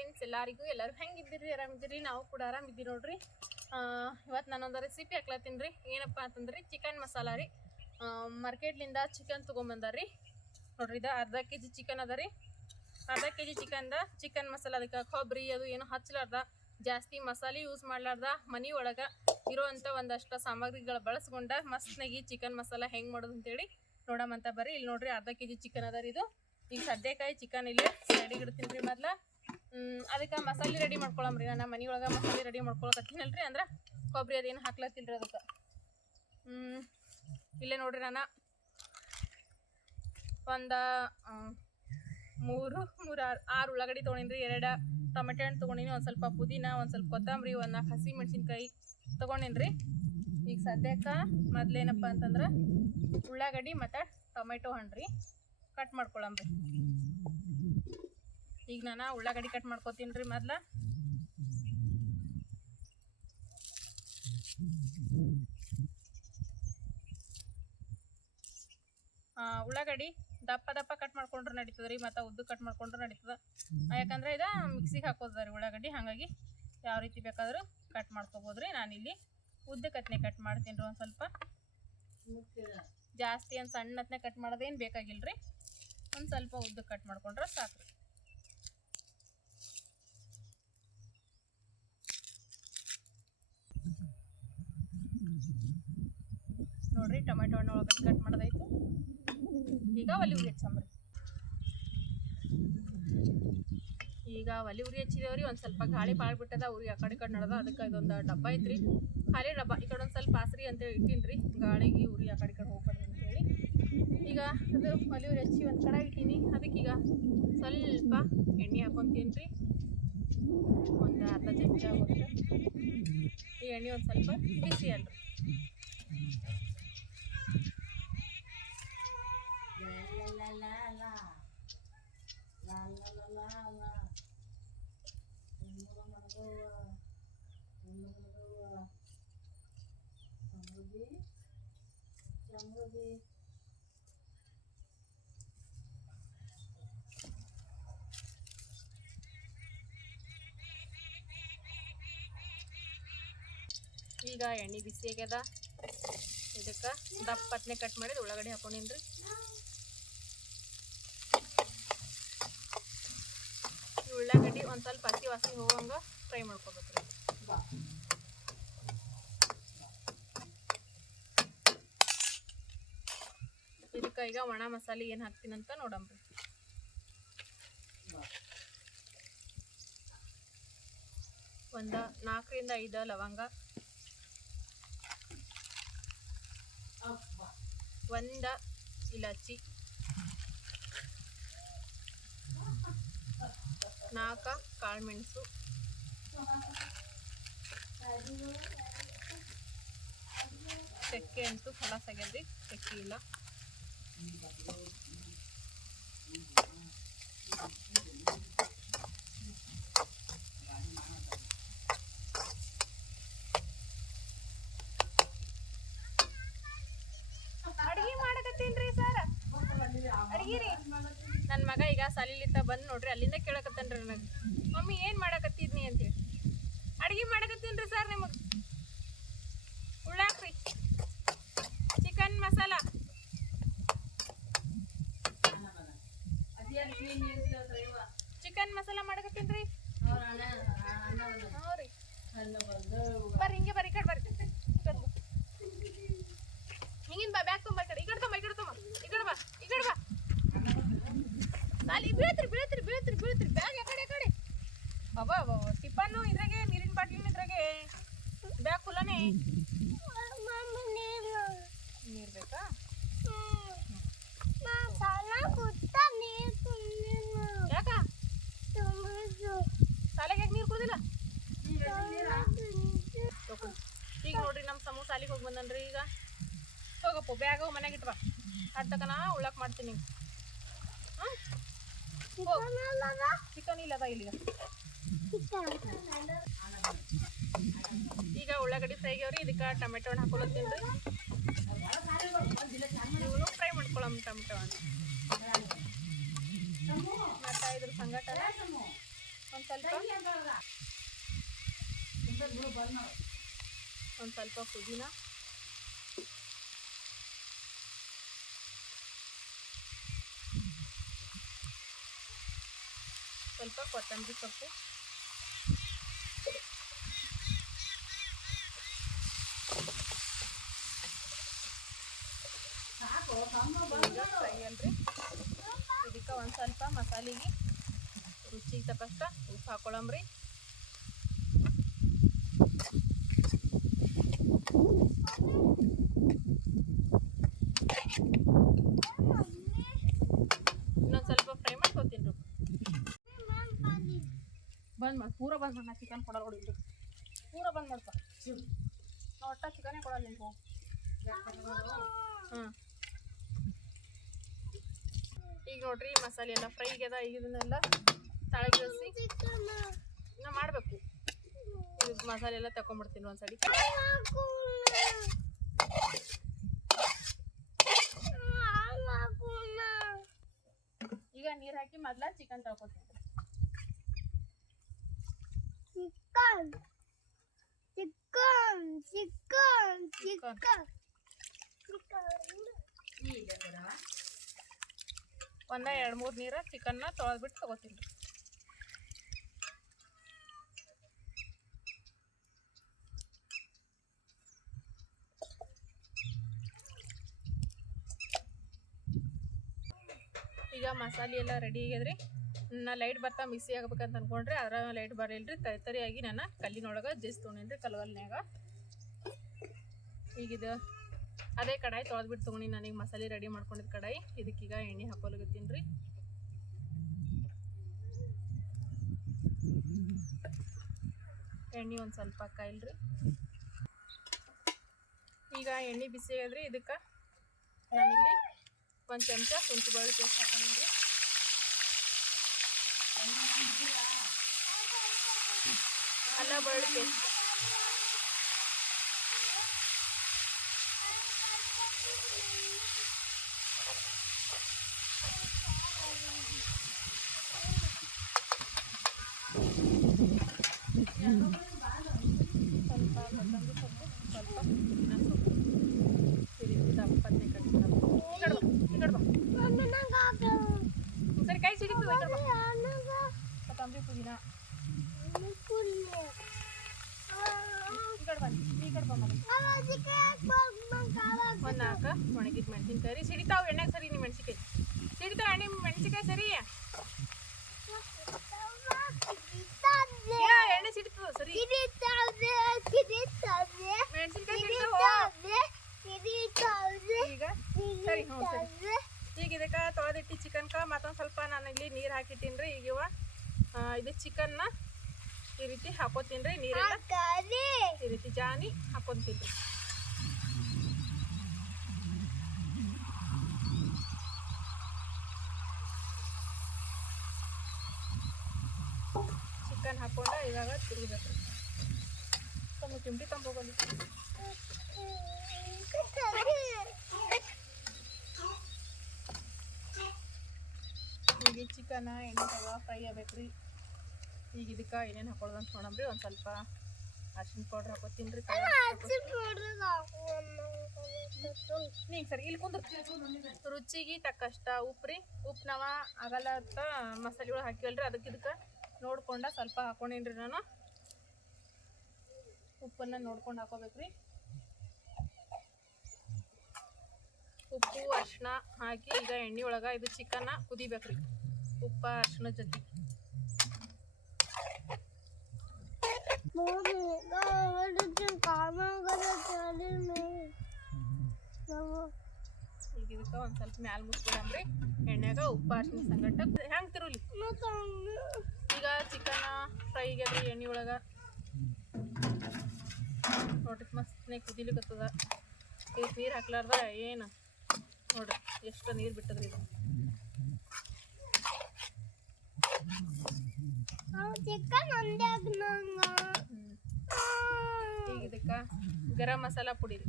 Friends ಎಲ್ಲರಿಗೂ, ಎಲ್ಲರೂ ಹೆಂಗಿದ್ದೀರಿ? ಆರಾಮಿದ್ದೀರಿ? ನಾವು ಕೂಡ ಆರಾಮಿದ್ದೀವಿ ನೋಡ್ರಿ. ಇವತ್ತು ನಾನೊಂದು ರೆಸಿಪಿ ಹಾಕ್ಲತ್ತೀನಿ ರೀ. ಏನಪ್ಪ ಅಂತಂದ್ರೆ ಚಿಕನ್ ಮಸಾಲ ರೀ. ಮಾರ್ಕೆಟ್ಲಿಂದ ಚಿಕನ್ ತೊಗೊಂಬಂದಾರಿ ನೋಡ್ರಿ, ಇದು ಅರ್ಧ ಕೆ ಜಿ ಚಿಕನ್ ಅದ ರೀ. ಅರ್ಧ ಕೆ ಜಿ ಚಿಕನ್ದ ಚಿಕನ್ ಮಸಾಲ ಅದಕ್ಕೆ ಕೊಬ್ಬರಿ ಅದು ಏನು ಹಚ್ಚಲಾರ್ದ, ಜಾಸ್ತಿ ಮಸಾಲೆ ಯೂಸ್ ಮಾಡ್ಲಾರ್ದ ಮನೆ ಒಳಗೆ ಇರೋವಂಥ ಒಂದಷ್ಟು ಸಾಮಗ್ರಿಗಳು ಬಳಸ್ಕೊಂಡ ಮಸ್ತ್ನಾಗಿ ಚಿಕನ್ ಮಸಾಲ ಹೆಂಗೆ ಮಾಡೋದು ಅಂತೇಳಿ ನೋಡಮಂತ ಬರ್ರಿ. ಇಲ್ಲಿ ನೋಡ್ರಿ, ಅರ್ಧ ಕೆ ಜಿ ಚಿಕನ್ ಅದ ರೀ ಇದು. ಈಗ ಸದ್ಯಕಾಯಿ ಚಿಕನ್ ಇಲ್ಲಿ ಸೈಡಿಗೆ ಇಡ್ತೀನಿ ರೀ ಮೊದ್ಲ. ಅದಕ್ಕೆ ಮಸಾಲೆ ರೆಡಿ ಮಾಡ್ಕೊಳಮ್ರಿ ನಾನು ಮನೆ ಒಳಗೆ ಮಸಾಲೆ ರೆಡಿ ಮಾಡ್ಕೊಳಕತ್ತೀನಲ್ರಿ ಅಂದ್ರೆ ಕೊಬ್ಬರಿ ಅದೇನು ಹಾಕ್ಲತ್ತಿಲ್ರಿ ಅದಕ್ಕೆ. ಇಲ್ಲೇ ನೋಡ್ರಿ ನಾನು. ಒಂದು ಮೂರು ಮೂರು ಆರು ಆರು ಉಳ್ಳಾಗಡ್ಡಿ ತೊಗೊಂಡಿನಿ ರೀ ಎರಡು ಟೊಮೆಟೊ ಹಣ್ಣು ತೊಗೊಂಡಿನಿ, ಒಂದು ಸ್ವಲ್ಪ ಪುದೀನ, ಒಂದು ಸ್ವಲ್ಪ ಕೊತ್ತಂಬರಿ, ಒಂದು ನಾಲ್ಕು ಹಸಿ ಮೆಣಸಿನ್ಕಾಯಿ ತೊಗೊಂಡಿನಿ ರೀ ಈಗ ಸದ್ಯಕ್ಕೆ ಮೊದಲೇನಪ್ಪ ಅಂತಂದ್ರೆ ಉಳ್ಳಾಗಡ್ಡಿ ಮತ್ತು ಟೊಮೆಟೊ ಹಣ್ಣು ರೀ ಕಟ್ ಮಾಡ್ಕೊಳಮ್ರಿ ಈಗ ನಾನು ಉಳ್ಳಾಗಡ್ಡಿ ಕಟ್ ಮಾಡ್ಕೋತೀನಿ ರೀ ಮೊದ್ಲ. ಉಳ್ಳಾಗಡ್ಡಿ ದಪ್ಪ ದಪ್ಪ ಕಟ್ ಮಾಡ್ಕೊಂಡ್ರೆ ನಡೀತದೆ ರೀ, ಮತ್ತು ಉದ್ದು ಕಟ್ ಮಾಡ್ಕೊಂಡ್ರೆ ನಡೀತದೆ. ಯಾಕಂದ್ರೆ ಇದು ಮಿಕ್ಸಿಗೆ ಹಾಕೋದು ರೀ ಉಳ್ಳಾಗಡ್ಡಿ, ಹಾಗಾಗಿ ಯಾವ ರೀತಿ ಬೇಕಾದರೂ ಕಟ್ ಮಾಡ್ಕೋಬೋದು ರೀ. ನಾನಿಲ್ಲಿ ಉದ್ದಕ್ಕತ್ನೆ ಕಟ್ ಮಾಡ್ತೀನಿ ರೀ ಒಂದು ಸ್ವಲ್ಪ. ಜಾಸ್ತಿ ಏನು ಸಣ್ಣತ್ನೆ ಕಟ್ ಮಾಡೋದೇನು ಬೇಕಾಗಿಲ್ಲ ರೀ ಒಂದು ಸ್ವಲ್ಪ ಉದ್ದ ಕಟ್ ಮಾಡ್ಕೊಂಡ್ರೆ ಸಾಕು ರೀ ನೋಡ್ರಿ, ಟೊಮೆಟೊ ಹಣ್ಣು ಒಳಗಡೆ ಕಟ್ ಮಾಡೋದೈತೆ. ಈಗ ಒಲಿ ಉರಿ ಹಚ್ಚಂಬ್ರಿ ಈಗ ಒಲಿ ಉರಿ ಹಚ್ಚಿದೇವ್ರಿ, ಒಂದು ಸ್ವಲ್ಪ ಗಾಳಿ ಬಿಟ್ಟದ, ಉರಿ ಆ ಕಡೆ ಕಡೆ ನಡೆದ ಅದಕ್ಕೆ ಇದೊಂದು ಡಬ್ಬ ಐತ್ರಿ. ಖಾಲಿ ಡಬ್ಬ, ಈ ಕಡೆ ಒಂದು ಸ್ವಲ್ಪ ಆಸರಿ ಅಂತೇಳಿ ಇಟ್ಟೀನಿ ಗಾಳಿಗೆ ಉರಿ ಆ ಕಡೆ ಕಡೆ ಹೋಗ್ಬಾರ್ದು ಅಂತೇಳಿ ಈಗ ಅದು ಒಲಿ ಉರಿ ಹಚ್ಚಿ ಒಂದು ಕಡೆ ಇಟ್ಟೀನಿ ಅದಕ್ಕೀಗ ಸ್ವಲ್ಪ ಎಣ್ಣೆ ಹಾಕೊತೀನಿ ರೀ ಒಂದು ಅರ್ಧ ಚಮಚ ಈ ಎಣ್ಣೆ ಒಂದು ಸ್ವಲ್ಪ ಬಿಸಿ ಅಲ್ರಿ. ಈಗ ಎಣ್ಣೆ ಬಿಸಿ ಆಗ್ಯದ ಇದಕ್ಕೆ ದಪ್ಪತ್ನೆ ಕಟ್ ಮಾಡಿದ ಉಳ್ಳಾಗಡ್ಡಿ ಹಾಕೊಂಡಿನಿ ರೀ ಈ ಉಳ್ಳಾಗಡ್ಡಿ ಒಂದು ಸ್ವಲ್ಪ ಹಸಿ ವಾಸಿ ಹೋಗಂಗ ಫ್ರೈ ಮಾಡ್ಕೋಬೇಕು ರೀ ಇದಕ್ಕೆ ಈಗ ಒಣ ಮಸಾಲೆ ಏನು ಹಾಕ್ತೀನಂತ ನೋಡಮ್ರಿ ಒಂದು ನಾಲ್ಕರಿಂದ ಐದು ಲವಂಗ. ಒಂದ ಇಲಾಚಿ. ನಾಲ್ಕ ಕಾಳುಮೆಣಸು ಚಕ್ಕೆ ಅಂತೂ ಫಲ ಆಗ್ಯದ್ರಿ ಚಕ್ಕೆ ಇಲ್ಲ. ಅಡಿಗೆ ಮಾಡಕತ್ತೀನ್ರಿ ಸರ್? ಅಡಿಗೆ ರೀ ಮಗ ಈಗ ಸಾಲಿಲಿತ್ತ ಬಂದು ನೋಡ್ರಿ, ಅಲ್ಲಿಂದ ಕೇಳಕತ್ತನ್ರಿ ನನಗೆ. ಮಮ್ಮಿ, ಏನು ಮಾಡಕತ್ತಿದ್ನಿ? ಅಂತೇಳಿ ಅಡಿಗೆ ಮಾಡಕತ್ತೀನ್ರಿ ಸರ್ ನಿಮಗೆ. ಉಳ್ಳಾಕ್ರಿ. ಚಿಕನ್ ಮಸಾಲ. ಚಿಕನ್ ಮಸಾಲ ಮಾಡಕತ್ತೀನ್ರಿ? ಹ್ಞೂ ರೀ ಬರ್ರಿ, ಹಿಂಗೆ ಬರ್ರಿ, ಈ ಕಡೆ ಬರ್ರಿ. ಹಿಂಗಿನ ಬಾ, ಬ್ಯಾಗ್ ತುಂಬ, ಈ ಕಡೆ ಈ ಕಡೆ ತುಂಬ, ಈ ಕಡೆ ತುಂಬ, ಈ ಕಡೆ ಬಾ, ಈ ಕಡೆ ಬಾ ಸಾಲಿ ಬೀಳ್ತಿರಿ ಬೀಳ್ತಿರಿ ಬೀಳ್ತಿರಿ, ಬೀಳ್ತ್ರಿ. ಬ್ಯಾಗ್ ಆ ಕಡೆ ಕಡೆ. ಬಾಬಾ ಬಾಬಾ ಟಿಫನ್ನು ಇದ್ರಾಗೆ ನೀರಿನ ಬಾಟ್ಲಿನ ಇದ್ರಾಗೆ. ಬ್ಯಾಗ್ ಫುಲ್ಲನೇ. ನೀರು ಬೇಕಾ ಯಾಕ? ಸಾಲಿಗೆ ಯಾಕೆ ನೀರು ಕುಡ್ದಿಲ್ಲ. ಈಗ ನೋಡ್ರಿ ನಮ್ಮ ಸಮೂಹ ಸಾಲಿಗೆ ಹೋಗಿ ಬಂದನ್ರಿ ಈಗ. ಹೋಗಪ್ಪ ಬ್ಯಾಗ್ ಮನೆಗೆ ಇಟ್ಬಾ ಅಡ್ತಕನ ಉಳ್ಳಾಕ್ ಮಾಡ್ತೀನಿ. ಚಿಕನ್ ಇಲ್ಲದ ಇಲ್ಲಿ ಈಗ ಉಳ್ಳಾಗಡ್ಡಿ ಫ್ರೈ ಆಗ್ಯಾವ್ರಿ ಇದಕ್ಕೆ ಟೊಮೆಟೊ ಹಣ್ಣು ಹಾಕೊಳತ್ತೀನಿ ರೀ ಇವನು ಫ್ರೈ ಮಾಡ್ಕೊಳಮ್ ಟೊಮೆಟೊ ಹಣ್ಣು. ಮತ್ತು ಇದ್ರ ಸಂಗಟ ಒಂದು ಸ್ವಲ್ಪ ಒಂದು ಸ್ವಲ್ಪ ಪುದೀನ. ಸ್ವಲ್ಪ ಕೊತ್ತಂಬರಿ ಸೊಪ್ಪು ಈಗ ಫ್ರೈ ಅಲ್ರಿ ಇದಕ್ಕೆ ಒಂದು ಸ್ವಲ್ಪ ಮಸಾಲೆಗೆ ರುಚಿಗೆ ತಕ್ಕಷ್ಟ ಉಪ್ಪು ಹಾಕೊಳಮ್ರಿ ಇನ್ನೊಂದು ಸ್ವಲ್ಪ ಫ್ರೈ ಮಾಡ್ಕೊತೀನಿ ರೀ ಬಂದ್ ಮಾಡಿ, ಪೂರ ಬಂದ್ ಮಾಡಿ ಚಿಕನ್ ಕೊಡಲ್ಲ ನೋಡಿ ಇಲ್ಲಿ ಪೂರ ಬಂದ್ ಮಾಡ್ಕೊ. ನಾ ಒಟ್ಟ ಚಿಕನೇ ಕೊಡಲ್ಲ ಹಾಂ ಈಗ ನೋಡ್ರಿ ಮಸಾಲೆ ಎಲ್ಲ ಫ್ರೈ ಅದ ಇದನ್ನೆಲ್ಲ ತಳಗಿಳಿಸಿ ನಾ ಮಾಡಬೇಕು. ಇದು ಮಸಾಲೆ ಎಲ್ಲ ತಗೊಂಡ್ಬಿಡ್ತೀನಿ ಒಂದ್ಸಲ. ಈಗ ನೀರು ಹಾಕಿ ಮೊದ್ಲ ಚಿಕನ್ ತಗೊತೀನಿ ಚಿಕನ್ ಚಿಕನ್ ಚಿಕನ್ ಚಿಕನ್ ಒಂದ ಎರಡು ಮೂರು ನೀರ ಚಿಕನ್ನ ತೊಳೆದ್ಬಿಟ್ಟು ತಗೋತೀನಿ. ಈಗ ಮಸಾಲೆ ಎಲ್ಲ ರೆಡಿ ಆಗ್ಯದ್ರಿ ನಾ ಲೈಟ್ ಬರ್ತಾ ಮಿಕ್ಸಿ ಆಗ್ಬೇಕಂತ ಅನ್ಕೊಂಡ್ರೆ ಅದ್ರ ಲೈಟ್ ಬರಲ್ರಿ ತರಿ ತರಿಯಾಗಿ ನಾನು ಕಲ್ಲಿನೊಳಗೆ ಜಸ್ಟ್ ತೊಗೊಂಡಿನ್ರಿ ಕಲ್ಗಲ್ನ್ಯಾಗ ಈಗ ಇದು ಅದೇ ಕಡಾಯಿ ತೊಳೆದ್ಬಿಟ್ಟು ತೊಗೊಂಡು ನನಗೆ ಮಸಾಲೆ ರೆಡಿ ಮಾಡ್ಕೊಂಡಿದ್ದ ಕಡಾಯಿ. ಇದಕ್ಕೀಗ ಎಣ್ಣೆ ಹಾಕೊಲಗತ್ತೀನಿ ರೀ. ಎಣ್ಣೆ ಒಂದು ಸ್ವಲ್ಪ ಕಾಯಿಲ್ರಿ. ಈಗ ಎಣ್ಣೆ ಬಿಸಿ ಆಗ್ಯದ್ರಿ ಇದಕ್ಕೆ ನಾನಿಲ್ಲಿ ಒಂದು ಚಮಚ ಬೆಳ್ಳುಳ್ಳಿ ಪೇಸ್ಟ್ ಹಾಕೊಂಡಿದ್ರಿ ಅಲ್ಲ ಬೆಳ್ಳುಳ್ಳಿ ಪೇಸ್ಟ್ ಸ್ವಲ್ಪ ಕೊತ್ತಂಬರಿ ಸೊಪ್ಪು ಸ್ವಲ್ಪ ಪುದೀನ ಸೊಪ್ಪು ಈ ರೀತಿ ದಪ್ಪನೆ ಕಟ್ ಮಾಡ್ಬೇಕು. ಈ ಕಡೆ ಬಾ, ಈ ಕಡೆ ಬಾ. ಒಂದ್ ಸರಿ ಕೈ ಸಿಡಿತು ಈ ಕಡೆ ಬಾ. ಕೊತ್ತಂಬರಿ ಪುದೀನ ಈ ಕಡೆ ಬನ್ನಿ ಈ ಕಡೆ ಬಾ ಮಗ ಒಂದು ನಾಲ್ಕು ಒಣಗಿದ ಮೆಣಸಿನ್ಕಾಯಿ. ರೀ ಸಿಡಿತಾವ್ ಎಣ್ಣೆಗೆ ಸರಿ ನಿಮ್ಮ ಮೆಣಸಿನ್ಕಾಯಿ? ಸಿಡಿತಾವ ಎಣ್ಣೆ ಮೆಣಸಿನ್ಕಾಯಿ ಸರಿ? ಎಣ್ಣೆ ಸಿಡಿತದ ಸರಿ. ಮೆಣಸಿನ್ಕಾಯಿ ಸರಿ ಈಗ ಇದಕ್ಕೆ ತೊಳೆದಿಟ್ಟು ಚಿಕನ್ಕ ಮತ್ತೊಂದು ಸ್ವಲ್ಪ ನಾನು ಇಲ್ಲಿ ನೀರು ಹಾಕಿಟ್ಟಿನಿ ರೀ. ಈಗ ಇವ ಇದು ಚಿಕನ್ನ ಈ ರೀತಿ ಹಾಕೋತೀನಿ ರೀ. ನೀರೆಲ್ಲ ಈ ರೀತಿ ಜಾನಿ ಹಾಕೊಂತೀನಿ ರೀ ಚಿಕನ್ ಹಾಕೊಂಡ ಇವಾಗ ತಿರುಗಬೇಕು ತಮ್ಮ ಚಿಮಟಿ ತಂಬೋಗಲಿ ಈಗ ಚಿಕನ ಎಣ್ಣೆ ತವ ಫ್ರೈ ಆಗ್ಬೇಕ್ರಿ ಈಗ ಇದಕ್ಕೆ ಏನೇನು ಹಾಕೊಳ್ಳೋದು ಅಂತ ಒಂದು ಸ್ವಲ್ಪ ಅರ್ಶಿನ ಪೌಡ್ರ್ ಹಾಕೋತೀನಿ ರೀ ನೀನು ಸರಿ ಇಲ್ಲಿ ಕುಂದ್ರ ರುಚಿಗೆ ತಕ್ಕಷ್ಟ ಉಪ್ಪು ರೀ ಉಪ್ಪು ನಾವ ಆಗಲ್ಲ ಅಂತ ಮಸಾಲೆ ಹಾಕಿವಲ್ರಿ, ಅದಕ್ಕೆ ಇದಕ್ಕೆ ನೋಡ್ಕೊಂಡ ಸ್ವಲ್ಪ ಹಾಕೊಂಡೇನ್ರಿ ನಾನು. ಉಪ್ಪನ್ನು ನೋಡ್ಕೊಂಡು ಹಾಕೋಬೇಕ್ರಿ. ಉಪ್ಪು ಅರ್ಶಿನ ಹಾಕಿ ಈಗ ಎಣ್ಣೆ ಒಳಗೆ ಇದು ಚಿಕನ್ನ ಕುದಿಬೇಕ್ರಿ. ಉಪ್ಪ ಅರ್ಶಿನ ಜೊತೆ. ಈಗ ಇದಕ್ಕೆ ಒಂದು ಸ್ವಲ್ಪ ಮ್ಯಾಲ ಮುಚ್ಬಿಡಮ್ರಿ ಎಣ್ಣೆಗ ಉಪ್ಪು ಅರ್ಶಿನ ಸಂಗಟ ಹೆಂಗೆ ತಿರುಲಿ? ಈಗ ಚಿಕನ್ ಫ್ರೈ ಆಗ್ಯದ್ರಿ ಎಣ್ಣೆ ಒಳಗೆ. ನೋಡ್ರಿ ಮಸ್ತ್ನೇ ಕುದಿಲಿಕತ್ತದ. ಇದಕ್ಕೆ ನೀರು ಹಾಕ್ಲಾರ್ದ ಏನು? ನೋಡ್ರಿ ಎಷ್ಟು ನೀರು ಬಿಟ್ಟದ್ರಿ ಇದು. ಈಗ ಇದಕ್ಕೆ ಗರಂ ಮಸಾಲ ಪುಡಿ ರೀ.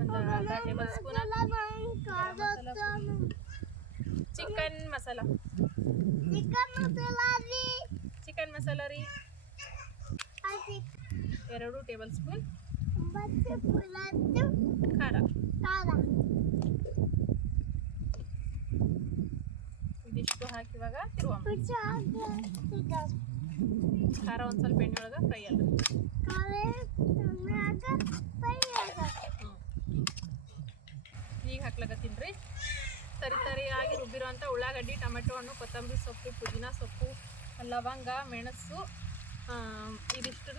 ಒಂದು ಅರ್ಧ tablespoon chicken masala. Chicken masala ರೀ ಮಸಾಲ ರೀ ಅದು ಎರಡು ಟೇಬಲ್ ಸ್ಪೂನ್ ಮತ್ತೆ ಪುಲಾತು ಖಾರ. ಖಾರ. ಇದಿಷ್ಟು ಹಾಕಿ ಇವಾಗ ಖಾರ ಒಂದು ಸ್ವಲ್ಪ ಎಣ್ಣೆ ಒಳಗೆ ಫ್ರೈ ಅಲ್ಲ ಖಾರ ಮ್ಯಾಗ ಫ್ರೈ ಆಗ ಈಗ ಹಾಕ್ಲಕತ್ತೀನಿ ರೀ ತರಿ ತರಿಯಾಗಿ ರುಬ್ಬಿರುವಂಥ ಉಳ್ಳಾಗಡ್ಡಿ, ಟೊಮೆಟೊ ಹಣ್ಣು, ಕೊತ್ತಂಬರಿ ಸೊಪ್ಪು, ಪುದೀನ ಸೊಪ್ಪು, ಲವಂಗ, ಮೆಣಸು ಇದಿಷ್ಟು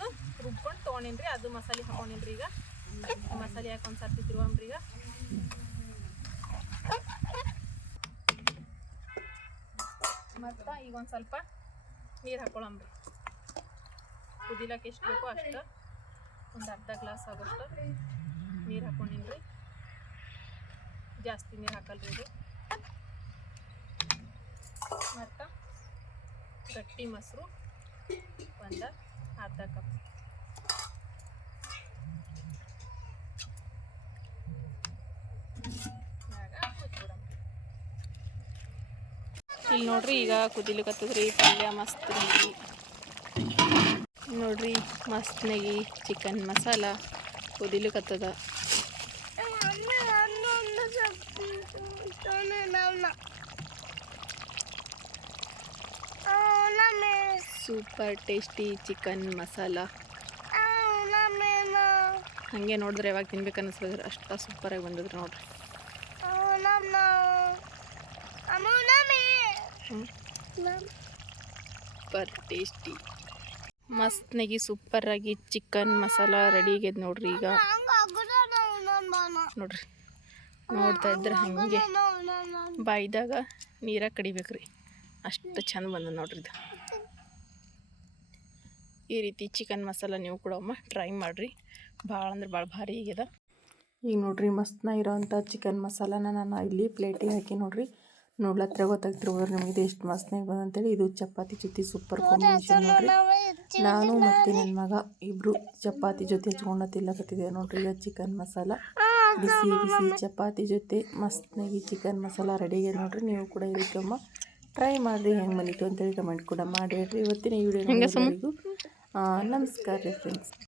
ರುಬ್ಕೊಂಡು ತೊಗೊಂಡಿನಿ ರೀ ಅದು ಮಸಾಲೆ ಹಾಕೊಂಡಿನಿ ರೀ ಈಗ ಮಸಾಲೆ ಹಾಕೊಂಡು ಸರ್ತಿ ತಿರುವಂಬ್ರಿ ಈಗ. ಮತ್ತು ಈಗ ಒಂದು ಸ್ವಲ್ಪ ನೀರು ಹಾಕೊಳ್ಳಂಬ್ರಿ. ಕುದಿಲಕ್ಕೆ ಎಷ್ಟು ಬೇಕೋ ಅಷ್ಟು. ಒಂದು ಅರ್ಧ ಗ್ಲಾಸ್ ಆಗುತ್ತೆ ನೀರು ಹಾಕೊಂಡಿನಿ ರೀ ಜಾಸ್ತಿ ನೀರು ಹಾಕಲ್ರಿ ಇದು. ಮತ್ತು ಗಟ್ಟಿ ಮೊಸರು ಒಂದು ಅರ್ಧ ಕಪ್. ಇಲ್ಲಿ ನೋಡ್ರಿ ಈಗ ಕುದಿಲಿಕತ್ತದ್ರಿ ಪಲ್ಯ ಮಸ್ತ್ ನೆಗಿ ನೋಡ್ರಿ ಮಸ್ತ್ ನೆಗಿ ಚಿಕನ್ ಮಸಾಲ ಕುದಿಲಿಕತ್ತದ ಅಮ್ಮ ಅನ್ನ ಸೊಪ್ಪು ನಮ್ಮ ಅವನಮ್ಮೆ ಸೂಪರ್ ಟೇಸ್ಟಿ ಚಿಕನ್ ಮಸಾಲ. ಹಂಗೆ ನೋಡಿದ್ರೆ ಯಾವಾಗ ತಿನ್ಬೇಕು ಅನ್ನಿಸ್ತದ್ರಿ ಅಷ್ಟು ಸೂಪರಾಗಿ ಬಂದಿದ್ರು ನೋಡ್ರಿ. Super tasty. ಮಸ್ತ್ ನೆಗಿ ಸೂಪರಾಗಿ ಚಿಕನ್ ಮಸಾಲ ರೆಡಿ ಆಗ್ಯದ ನೋಡ್ರಿ ಈಗ. ನೋಡ್ರಿ. ನೋಡ್ತಾ ಇದ್ರೆ ಹಾಗೆ ಬಾಯ್ದಾಗ ನೀರಾಗ ಕಡಿಬೇಕ್ರಿ. ಅಷ್ಟು ಚಂದ ಬಂದ ನೋಡ್ರಿ ಇದು. ಈ ರೀತಿ ಚಿಕನ್ ಮಸಾಲ ನೀವು ಕೂಡ ಒಮ್ಮೆ ಟ್ರೈ ಮಾಡಿರಿ. ಭಾಳ ಅಂದ್ರೆ ಭಾಳ ಭಾರಿ ಈಗಿದೆ ಈಗ ನೋಡ್ರಿ ಮಸ್ತ್ನ ಇರೋವಂಥ ಚಿಕನ್ ಮಸಾಲಾನ ನಾನು ಇಲ್ಲಿ ಪ್ಲೇಟಿಗೆ ಹಾಕಿ ನೋಡ್ರಿ. ನೋಡ್ಲತ್ರ ಗೊತ್ತಾಗ್ತಿರ್ಬೋದು ನಿಮಗೆ ಇದು ಎಷ್ಟು ಮಸ್ತ್ನಾಗಿ ಬಂದಂತೇಳಿ ಇದು ಚಪಾತಿ ಜೊತೆ ಸೂಪರ್ ಕಾಂಬಿನೇಷನ್ ನೋಡ್ರಿ. ನಾನು ಮತ್ತು ನನ್ನ ಮಗ ಇಬ್ಬರು ಚಪಾತಿ ಜೊತೆ ಹಚ್ಕೊಂಡು ತಿಲ್ಲಕತ್ತಿದ್ದೇವೆ ನೋಡ್ರಿ ಈಗ ಚಿಕನ್ ಮಸಾಲ. ಬಿಸಿ ಬಿಸಿ ಚಪಾತಿ ಜೊತೆ ಮಸ್ತ್ನಾಗಿ ಚಿಕನ್ ಮಸಾಲ ರೆಡಿ ಆಗಿದೆ ನೋಡ್ರಿ. ನೀವು ಕೂಡ ಇದಕ್ಕೆ ಅಮ್ಮ ಟ್ರೈ ಮಾಡಿರಿ. ಹೆಂಗೆ ಬಂದಿತ್ತು ಅಂತೇಳಿ ಕಮೆಂಟ್ ಕೂಡ ಮಾಡಿ ಹೇಳ್ರಿ. ಇವತ್ತಿನ ಈ ವಿಡಿಯೋ ನಮಸ್ಕಾರ ರೀ ಫ್ರೆಂಡ್ಸ್